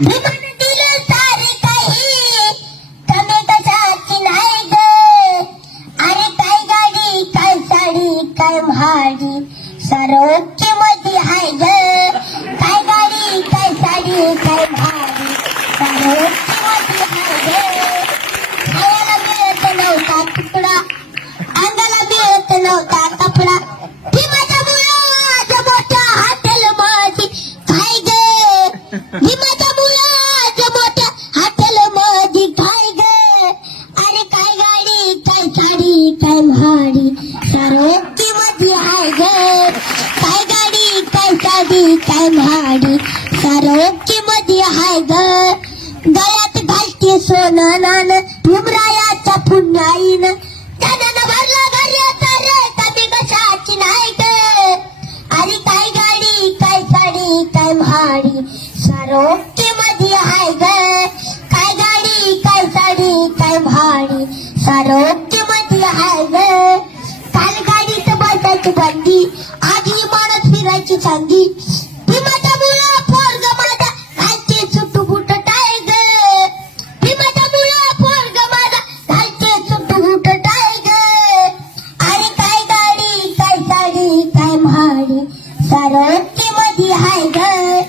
विमान दिलं सारे काही कमी कशाची नाही ग. अरे काय गाडी काय साडी काय भाडी सारं किंमती हाय ग. काय गाडी काय साडी काय भाडी सारं किंमती हाय ग. खायला मिळत नव्हता तुकडा अंगाला मिळत नव्हता कपडा भीमाच्या मुळाच्या मोठ्या हॉटेल मध्ये काय ग. भीमाच्या मुळाच्या मोठ्या हॉटेल मध्ये काय ग. अरे काय गाडी काय साडी काय भाडी सारं किंमती हाय ग. काय गाडी काय साडी काय भाडी सारं किंमती हाय ग. गळ्यात घालते सोनं नाणं भीमरायाच्या पुण्याईनं त्यानं भरला घरी तर कमी कशाची नाही ग. अरे काय गाडी काय साडी काय भाडी सारं किंमती हाय ग. काय गाडी काय साडी काय भाडी सारं किंमती हाय ग. काल गाडीत बसायची बंदी आज विमानात फिरायची चांदी. भीमाच्या मुळं पोरग माझा घालते सुटू बुट टाय ग. भीमाच्या मुळं पोरग माझा घालते सुटू बुट टाय ग. अरे काय गाडी काय साडी काय भाडी सारं किंमती हाय ग.